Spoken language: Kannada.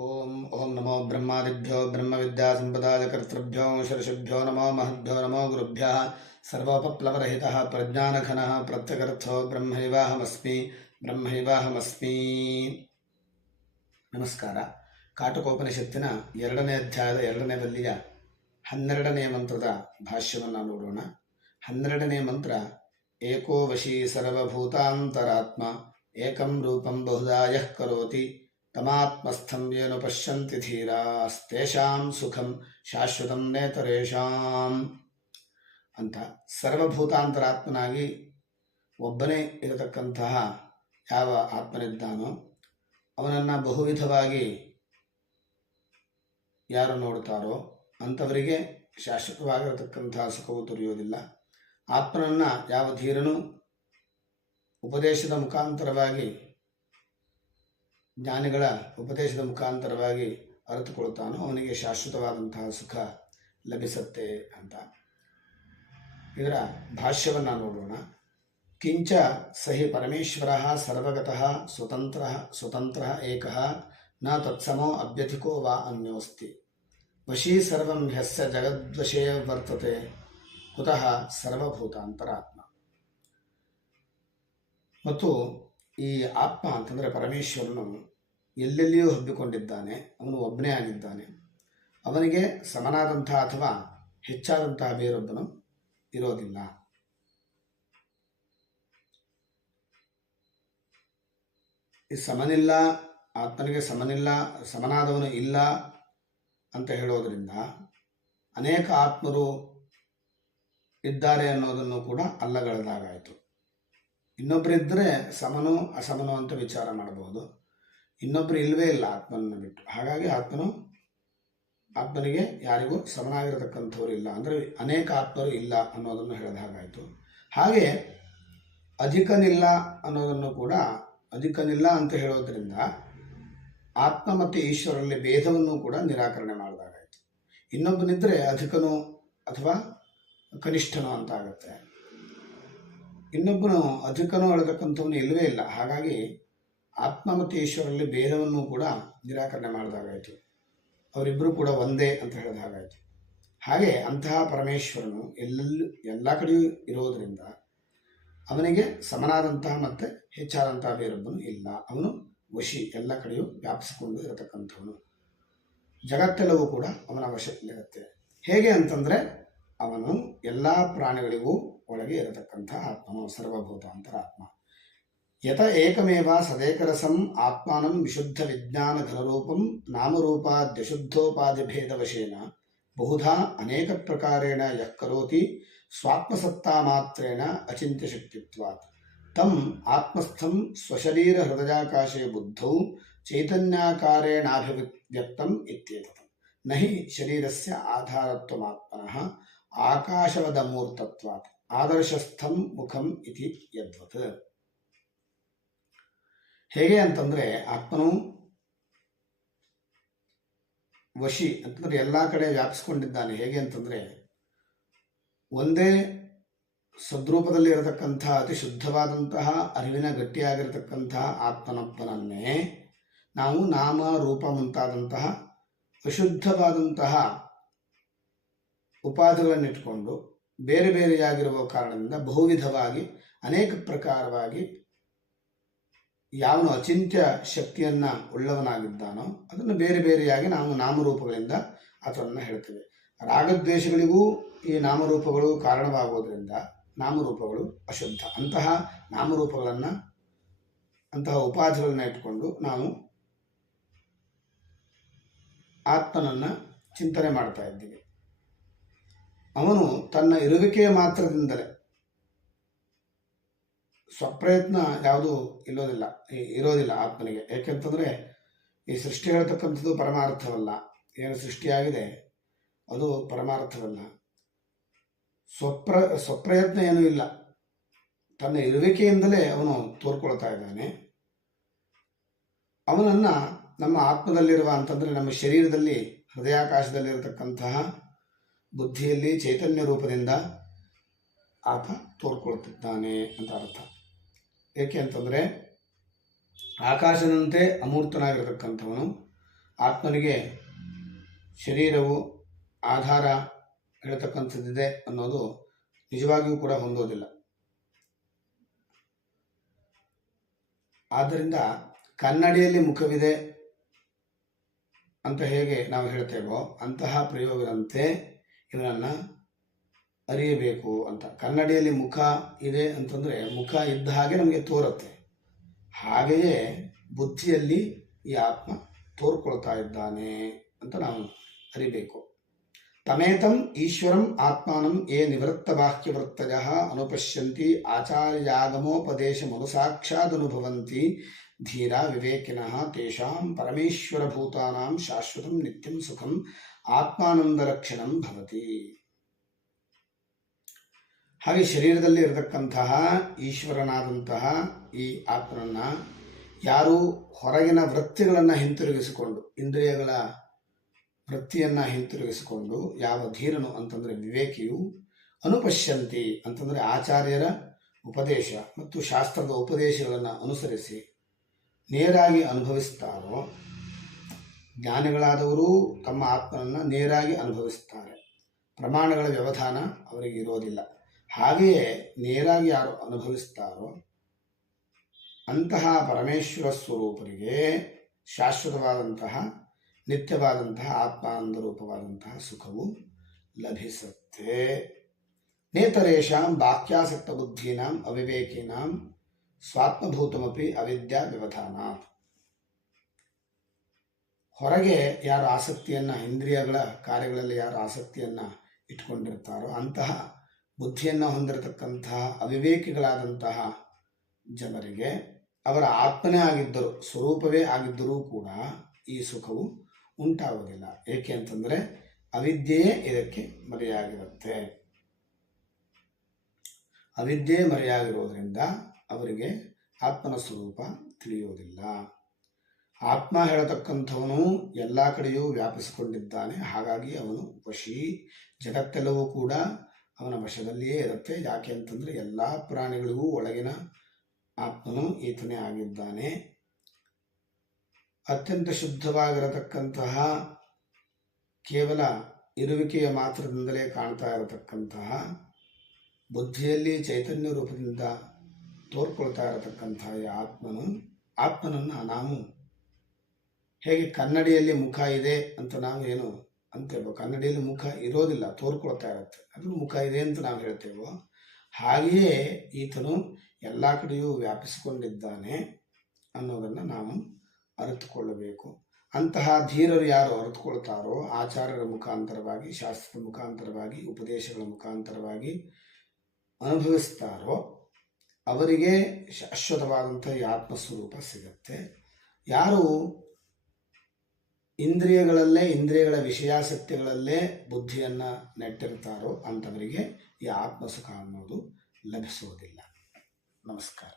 ಓಂ ಓಂ ನಮೋ ಬ್ರಹ್ಮಾದಿಭ್ಯೋ ಬ್ರಹ್ಮವಿದ್ಯಾಸಂಪದಾಯಕರ್ತೃಭ್ಯೋ ಶರ್ಷಿಭ್ಯೋ ನಮೋ ಮಹದ್ಭ್ಯೋ ನಮೋ ಗುರುಭ್ಯಃ ಸರ್ವೋಪಪ್ಲವರಹಿತಃ ಪ್ರಜ್ಞಾನಘನಃ ಪ್ರತ್ಯಗರ್ಥೋ ಬ್ರಹ್ಮೈವಾಹಮಸ್ಮಿ ಬ್ರಹ್ಮೈವಾಹಮಸ್ಮಿ ನಮಸ್ಕಾರ ಕಾಟಕೋಪನಿಷತ್ತಿನ ಎರಡನೇ ಅಧ್ಯಾಯದ ಎರಡನೇ ಬಲ್ಲಿಯ ಹನ್ನೆರಡನೆಯ ಮಂತ್ರದ ಭಾಷ್ಯವನ್ನು ನೋಡೋಣ. ಹನ್ನೆರಡನೇ ಮಂತ್ರ, ಏಕೋ ವಶಿ ಸರ್ವಭೂತಾಂತರಾತ್ಮ, ಏಕಂ ರೂಪಂ ಬಹುದಾಯಃ ಕರೋತಿ. ತಮಾತ್ಮಸ್ಥಂ ಏನು ಪಶ್ಯಂತಿ ಧೀರಾಸ್ತೇಷಾಂ ಸುಖಂ ಶಾಶ್ವತಂ ನೇತರೇಷಾಂ ಅಂತ ಸರ್ವಭೂತಾಂತರಾತ್ಮನಾಗಿ ಒಬ್ಬನೇ ಇರತಕ್ಕಂತಹ ಯಾವ ಆತ್ಮನಿದ್ದಾನೋ ಅವನನ್ನು ಬಹುವಿಧವಾಗಿ ಯಾರು ನೋಡ್ತಾರೋ ಅಂಥವರಿಗೆ ಶಾಶ್ವತವಾಗಿರತಕ್ಕಂತಹ ಸುಖವು ದೊರೆಯುವುದಿಲ್ಲ. ಆತ್ಮನನ್ನು ಯಾವ ಧೀರನು ಉಪದೇಶದ ಮುಖಾಂತರವಾಗಿ ಜ್ಞಾನಿಗಳ ಉಪದೇಶದ ಮುಖಾಂತರವಾಗಿ ಅರಿತುಕೊಳ್ತಾನೋ ಅವನಿಗೆ ಶಾಶ್ವತವಾದಂತಹ ಸುಖ ಲಭಿಸತ್ತೆ ಅಂತ. ಇದರ ಭಾಷ್ಯವನ್ನು ನೋಡೋಣ. ಕಿಂಚ ಸಹಿ ಪರಮೇಶ್ವರ ಸರ್ವಗತಃ ಸ್ವತಂತ್ರ ಸ್ವತಂತ್ರ ಏಕ ನ ತತ್ಸಮೋ ಅಭ್ಯಥಿಕೋ ವಾ ಅನ್ಯೋಸ್ತಿ. ವಶೀ ಸರ್ವಂ ಹ್ಯಸ್ಯ ಜಗದ್ವಶೇ ವರ್ತತೆ. ಕುತಃ ಸರ್ವಭೂತಾಂತರಾತ್ಮ. ಮತ್ತು ಈ ಆತ್ಮ ಅಂತಂದರೆ ಪರಮೇಶ್ವರನು ಎಲ್ಲೆಲ್ಲಿಯೂ ಹಬ್ಬಿಕೊಂಡಿದ್ದಾನೆ, ಅವನು ಒಬ್ಬನೇ ಆಗಿದ್ದಾನೆ. ಅವನಿಗೆ ಸಮನಾದಂತಹ ಅಥವಾ ಹೆಚ್ಚಾದಂತಹ ಬೇರೊಬ್ಬನು ಇರೋದಿಲ್ಲ. ಈ ಸಮನಿಲ್ಲ, ಆತ್ಮನಿಗೆ ಸಮನಿಲ್ಲ, ಸಮನಾದವನು ಇಲ್ಲ ಅಂತ ಹೇಳೋದರಿಂದ ಅನೇಕ ಆತ್ಮರು ಇದ್ದಾರೆ ಅನ್ನೋದನ್ನು ಕೂಡ ಅಲ್ಲಗಳೆದಾಗಾಯಿತು. ಇನ್ನೊಬ್ಬರಿದ್ದರೆ ಸಮನೋ, ಅಸಮನೋ ಅಂತ ವಿಚಾರ ಮಾಡಬಹುದು. ಇನ್ನೊಬ್ಬರು ಇಲ್ಲವೇ ಇಲ್ಲ ಆತ್ಮನನ್ನು ಬಿಟ್ಟು. ಹಾಗಾಗಿ ಆತ್ಮನು, ಆತ್ಮನಿಗೆ ಯಾರಿಗೂ ಸಮನಾಗಿರತಕ್ಕಂಥವ್ರು ಇಲ್ಲ. ಅಂದರೆ ಅನೇಕ ಆತ್ಮರು ಇಲ್ಲ ಅನ್ನೋದನ್ನು ಹೇಳಿದ ಹಾಗಾಯಿತು. ಹಾಗೆ ಅಧಿಕನಿಲ್ಲ ಅನ್ನೋದನ್ನು ಕೂಡ, ಅಧಿಕನಿಲ್ಲ ಅಂತ ಹೇಳೋದ್ರಿಂದ ಆತ್ಮ ಮತ್ತು ಈಶ್ವರಲ್ಲಿ ಭೇದವನ್ನು ಕೂಡ ನಿರಾಕರಣೆ ಮಾಡಿದಾಗಾಯಿತು. ಇನ್ನೊಬ್ಬನಿದ್ದರೆ ಅಧಿಕನೋ ಅಥವಾ ಕನಿಷ್ಠನೋ ಅಂತ ಆಗುತ್ತೆ. ಇನ್ನೊಬ್ಬನು ಅಧಿಕನು ಅಳತಕ್ಕಂಥವನು ಇಲ್ಲವೇ ಇಲ್ಲ. ಹಾಗಾಗಿ ಆತ್ಮ ಮತ್ತು ಈಶ್ವರಲ್ಲಿ ಭೇದವನ್ನು ಕೂಡ ನಿರಾಕರಣೆ ಮಾಡಿದಾಗಾಯಿತು. ಅವರಿಬ್ಬರು ಕೂಡ ಒಂದೇ ಅಂತ ಹೇಳಿದ ಹಾಗಾಯಿತು. ಹಾಗೆ ಅಂತಹ ಪರಮೇಶ್ವರನು ಎಲ್ಲೆಲ್ಲೂ, ಎಲ್ಲ ಕಡೆಯೂ ಇರೋದರಿಂದ ಅವನಿಗೆ ಸಮನಾದಂತಹ ಮತ್ತು ಹೆಚ್ಚಾದಂತಹ ಬೇರೊಬ್ಬನು ಇಲ್ಲ. ಅವನು ವಶಿ, ಎಲ್ಲ ಕಡೆಯೂ ವ್ಯಾಪಿಸಿಕೊಂಡು ಇರತಕ್ಕಂಥವನು. ಜಗತ್ತೆಲ್ಲವೂ ಕೂಡ ಅವನ ವಶದಲ್ಲಿರುತ್ತೆ. ಹೇಗೆ ಅಂತಂದರೆ ಅವನು ಎಲ್ಲ ಪ್ರಾಣಿಗಳಿಗೂ ಒಳಗೆ ಇರತಕ್ಕಂಥ ಆತ್ಮನು ಸರ್ವಭೂತ ಅಂತರಾತ್ಮ ಯತ ಏಕಮೇವ ಸದೇಕರಸಂ ಆತ್ಮಾನಂ ವಿಶುದ್ಧ ವಿಜ್ಞಾನ ಘನರೂಪಂ ನಾಮರೂಪಾದ್ಯಶುದ್ಧೋಪಾಧಿಭೇದವಶೇನ ಬಹುಧಾ ಅನೇಕ ಪ್ರಕಾರೇಣ ಯಃ ಕರೋತಿ ಸ್ವಾತ್ಮಸತ್ತಾ ಮಾತ್ರೇಣ ಅಚಿಂತ್ಯ ಶಕ್ತಿತ್ವಾತ್ ತಂ ಆತ್ಮಸ್ಥಂ ಸ್ವಶರೀರ ಹೃದಯಾಕಾಶೆ ಬುದ್ಧೌ ಚೈತನ್ಯಾಕಾರೇಣಾಭಿವ್ಯಕ್ತಂ ಇತ್ಯೇತತ್ ನಹಿ ಶರೀರಸ್ಯ ಆಧಾರತ್ವಮಾತ್ಮನಃ ಆಕಾಶವದ ಮೂರ್ತತ್ವಾತ್ ಆದರ್ಶಸ್ಥಂ ಮುಖಂ ಇತಿ ಯದ್ವತ್. ಹೇಗೆ ಅಂತಂದ್ರೆ ಆತ್ಮನು ವಶಿ ಅಂತಂದ್ರೆ ಎಲ್ಲ ಕಡೆ ವ್ಯಾಪಿಸ್ಕೊಂಡಿದ್ದಾನೆ. ಹೇಗೆ ಅಂತಂದ್ರೆ ಒಂದೇ ಸದ್ರೂಪದಲ್ಲಿ ಇರತಕ್ಕಂತಹ ಅತಿ ಶುದ್ಧವಾದಂತಹ, ಅರಿವಿನ ಗಟ್ಟಿಯಾಗಿರತಕ್ಕಂತಹ ಆತ್ಮನಪ್ಪನನ್ನೇ ನಾವು ನಾಮ, ರೂಪ ಮುಂತಾದಂತಹ ಅಶುದ್ಧವಾದಂತಹ ಉಪಾಧಿಗಳನ್ನಿಟ್ಟುಕೊಂಡು ಬೇರೆ ಬೇರೆಯಾಗಿರುವ ಕಾರಣದಿಂದ ಬಹುವಿಧವಾಗಿ, ಅನೇಕ ಪ್ರಕಾರವಾಗಿ ಯಾವನು ಅಚಿಂತ್ಯ ಶಕ್ತಿಯನ್ನ ಉಳ್ಳವನಾಗಿದ್ದಾನೋ ಅದನ್ನು ಬೇರೆ ಬೇರೆಯಾಗಿ ನಾವು ನಾಮರೂಪಗಳಿಂದ ಆತನನ್ನು ಹೇಳ್ತೇವೆ. ರಾಗದ್ವೇಷಗಳಿಗೂ ಈ ನಾಮರೂಪಗಳು ಕಾರಣವಾಗುವುದರಿಂದ ನಾಮರೂಪಗಳು ಅಶುದ್ಧ. ಅಂತಹ ನಾಮರೂಪಗಳನ್ನು, ಅಂತಹ ಉಪಾಧಿಗಳನ್ನ ಇಟ್ಕೊಂಡು ನಾವು ಆತ್ಮನನ್ನು ಚಿಂತನೆ ಮಾಡ್ತಾ ಇದ್ದೀವಿ. ಅವನು ತನ್ನ ಇರುವಿಕೆಯ ಮಾತ್ರದಿಂದಲೇ ಸ್ವಪ್ರಯತ್ನ ಯಾವುದೂ ಇಲ್ಲೋದಿಲ್ಲ ಇರೋದಿಲ್ಲ ಆತ್ಮನಿಗೆ. ಏಕೆಂತಂದರೆ ಈ ಸೃಷ್ಟಿ ಹೇಳ್ತಕ್ಕಂಥದ್ದು ಪರಮಾರ್ಥವಲ್ಲ. ಏನು ಸೃಷ್ಟಿಯಾಗಿದೆ ಅದು ಪರಮಾರ್ಥವಲ್ಲ. ಸ್ವಪ್ರ, ಸ್ವಪ್ರಯತ್ನ ಏನೂ ಇಲ್ಲ. ತನ್ನ ಇರುವಿಕೆಯಿಂದಲೇ ಅವನು ತೋರ್ಕೊಳ್ತಾ ಇದ್ದಾನೆ. ಅವನನ್ನು ನಮ್ಮ ಆತ್ಮದಲ್ಲಿರುವ ಅಂತಂದರೆ ನಮ್ಮ ಶರೀರದಲ್ಲಿ ಹೃದಯಾಕಾಶದಲ್ಲಿರತಕ್ಕಂತಹ ಬುದ್ಧಿಯಲ್ಲಿ ಚೈತನ್ಯ ರೂಪದಿಂದ ಆತ ತೋರ್ಕೊಳ್ತಿದ್ದಾನೆ ಅಂತ ಅರ್ಥ. ಏಕೆ ಅಂತಂದರೆ ಆಕಾಶದಂತೆ ಅಮೂರ್ತನಾಗಿರತಕ್ಕಂಥವನು ಆತ್ಮನಿಗೆ ಶರೀರವು ಆಧಾರ ಹೇಳ್ತಕ್ಕಂಥದ್ದಿದೆ ಅನ್ನೋದು ನಿಜವಾಗಿಯೂ ಕೂಡ ಹೊಂದೋದಿಲ್ಲ. ಆದ್ದರಿಂದ ಕನ್ನಡಿಯಲ್ಲಿ ಮುಖವಿದೆ ಅಂತ ಹೇಗೆ ನಾವು ಹೇಳ್ತೇವೋ ಅಂತಹ ಪ್ರಯೋಗದಂತೆ ಇವನನ್ನು ಅರಿಯಬೇಕು ಅಂತ. ಕನ್ನಡಿಯಲ್ಲಿ ಮುಖ ಇದೆ ಅಂತಂದರೆ ಮುಖ ಇದ್ದ ಹಾಗೆ ನಮಗೆ ತೋರುತ್ತೆ. ಹಾಗೆಯೇ ಬುದ್ಧಿಯಲ್ಲಿ ಈ ಆತ್ಮ ತೋರ್ಕೊಳ್ತಾ ಇದ್ದಾನೆ ಅಂತ ನಾವು ಅರಿಬೇಕು. ತಮೇತಂ ಈಶ್ವರಂ ಆತ್ಮಾನಂ ಏ ನಿವೃತ್ತ ಬಾಹ್ಯವೃತ್ತಯ ಅನುಪಶ್ಯಂತಿ ಆಚಾರ್ಯಾಗಮೋಪದೇಶಮನುಸಾಕ್ಷಾದನುಭವಂತಿ ಧೀರ ವಿವೇಕಿನಃ ತೇಷಾಂ ಪರಮೇಶ್ವರಭೂತಾನಾಂ ಶಾಶ್ವತಂ ನಿತ್ಯಂ ಸುಖಂ ಆತ್ಮಾನಂದಲಕ್ಷಣಂ ಭವತಿ. ಹಾಗೆ ಶರೀರದಲ್ಲಿ ಇರತಕ್ಕಂತಹ ಈಶ್ವರನಾದಂತಹ ಈ ಆತ್ಮನನ್ನ ಯಾರು ಹೊರಗಿನ ವೃತ್ತಿಗಳನ್ನು ಹಿಂತಿರುಗಿಸಿಕೊಂಡು, ಇಂದ್ರಿಯಗಳ ವೃತ್ತಿಯನ್ನು ಹಿಂತಿರುಗಿಸಿಕೊಂಡು ಯಾವ ಧೀರನು ಅಂತಂದರೆ ವಿವೇಕಿಯು ಅನುಪಶ್ಯಂತಿ ಅಂತಂದರೆ ಆಚಾರ್ಯರ ಉಪದೇಶ ಮತ್ತು ಶಾಸ್ತ್ರದ ಉಪದೇಶಗಳನ್ನು ಅನುಸರಿಸಿ ನೇರಾಗಿ ಅನುಭವಿಸ್ತಾರೋ ಜ್ಞಾನಿಗಳಾದವರು ತಮ್ಮ ಆತ್ಮನನ್ನು ನೇರಾಗಿ ಅನುಭವಿಸ್ತಾರೆ ಪ್ರಮಾಣಗಳ ವ್ಯವಧಾನ ಅವರಿಗೆ ಇರೋದಿಲ್ಲ. ಹಾಗೆಯೇ ನೇರಾಗಿ ಯಾರು ಅನುಭವಿಸ್ತಾರೋ ಅಂತಹ ಪರಮೇಶ್ವರ ಸ್ವರೂಪರಿಗೆ ಶಾಶ್ವತವಾದಂತಹ, ನಿತ್ಯವಾದಂತಹ ಆತ್ಮಾನಂದ ರೂಪವಾದಂತಹ ಸುಖವು ಲಭಿಸುತ್ತೆ. ನೇತರೇಶಾಂ ಬಾಕ್ಯಾಸಕ್ತ ಬುದ್ಧೀನಾಂ ಅವಿವೇಕಿನಾಂ ಸ್ವಾತ್ಮಭೂತಮಪಿ ಅವಿದ್ಯಾ ವ್ಯವಧಾನ ಹೊರಗೆ ಯಾರು ಆಸಕ್ತಿಯನ್ನು, ಇಂದ್ರಿಯಗಳ ಕಾರ್ಯಗಳಲ್ಲಿ ಯಾರು ಆಸಕ್ತಿಯನ್ನು ಇಟ್ಕೊಂಡಿರ್ತಾರೋ ಅಂತಹ ಬುದ್ಧಿಯನ್ನು ಹೊಂದಿರತಕ್ಕಂತಹ ಅವಿವೇಕಿಗಳಾದಂತಹ ಜನರಿಗೆ ಅವರ ಆತ್ಮನೇ ಆಗಿದ್ದರು, ಸ್ವರೂಪವೇ ಆಗಿದ್ದರೂ ಕೂಡ ಈ ಸುಖವು ಉಂಟಾಗುವುದಿಲ್ಲ. ಏಕೆ ಅಂತಂದರೆ ಅವಿದ್ಯೆಯೇ ಇದಕ್ಕೆ ಮರೆಯಾಗಿರುತ್ತೆ. ಅವಿದ್ಯೆ ಮರೆಯಾಗಿರುವುದರಿಂದ ಅವರಿಗೆ ಆತ್ಮನ ಸ್ವರೂಪ ತಿಳಿಯುವುದಿಲ್ಲ. ಆತ್ಮ ಹೇಳತಕ್ಕಂಥವನು ಎಲ್ಲ ಕಡೆಯೂ ವ್ಯಾಪಿಸಿಕೊಂಡಿದ್ದಾನೆ. ಹಾಗಾಗಿ ಅವನು ವಶಿ. ಜಗತ್ತೆಲ್ಲವೂ ಕೂಡ ಅವನ ವಶದಲ್ಲಿಯೇ ಇರುತ್ತೆ. ಯಾಕೆ ಅಂತಂದರೆ ಎಲ್ಲ ಪ್ರಾಣಿಗಳಿಗೂ ಒಳಗಿನ ಆತ್ಮನು ಈತನೇ ಆಗಿದ್ದಾನೆ. ಅತ್ಯಂತ ಶುದ್ಧವಾಗಿರತಕ್ಕಂತಹ ಕೇವಲ ಇರುವಿಕೆಯ ಮಾತ್ರದಿಂದಲೇ ಕಾಣ್ತಾ ಇರತಕ್ಕಂತಹ ಬುದ್ಧಿಯಲ್ಲಿ ಚೈತನ್ಯ ರೂಪದಿಂದ ತೋರ್ಕೊಳ್ತಾ ಇರತಕ್ಕಂತಹ ಆತ್ಮನು, ಆತ್ಮನನ್ನು ನಾವು ಹೇಗೆ ಕನ್ನಡಿಯಲ್ಲಿ ಮುಖ ಇದೆ ಅಂತ ನಾವು ಏನು ಅಂತೇಳ್ಬೋ ಕನ್ನಡಿಯಲ್ಲಿ ಮುಖ ಇರೋದಿಲ್ಲ, ತೋರ್ಕೊಳ್ತಾ ಇರುತ್ತೆ. ಅದು ಮುಖ ಇದೆ ಅಂತ ನಾವು ಹೇಳ್ತೇವೋ. ಹಾಗೆಯೇ ಈತನು ಎಲ್ಲ ಕಡೆಯೂ ವ್ಯಾಪಿಸಿಕೊಂಡಿದ್ದಾನೆ ಅನ್ನೋದನ್ನು ನಾವು ಅರಿತುಕೊಳ್ಳಬೇಕು. ಅಂತಹ ಧೀರರು ಯಾರು ಅರಿತುಕೊಳ್ತಾರೋ, ಆಚಾರ್ಯರ ಮುಖಾಂತರವಾಗಿ, ಶಾಸ್ತ್ರದ ಮುಖಾಂತರವಾಗಿ, ಉಪದೇಶಗಳ ಮುಖಾಂತರವಾಗಿ ಅನುಭವಿಸ್ತಾರೋ, ಅವರಿಗೆ ಶಾಶ್ವತವಾದಂಥ ಆತ್ಮಸ್ವರೂಪ ಸಿಗತ್ತೆ. ಯಾರು ಇಂದ್ರಿಯಗಳಲ್ಲೇ ಇಂದ್ರಿಯಗಳ ವಿಷಯಾಸಕ್ತಿಗಳಲ್ಲೇ ಬುದ್ಧಿಯನ್ನು ನೆಟ್ಟಿರ್ತಾರೋ ಅಂಥವರಿಗೆ ಈ ಆತ್ಮಸುಖ ಅನ್ನೋದು ಲಭಿಸುವುದಿಲ್ಲ ನಮಸ್ಕಾರ.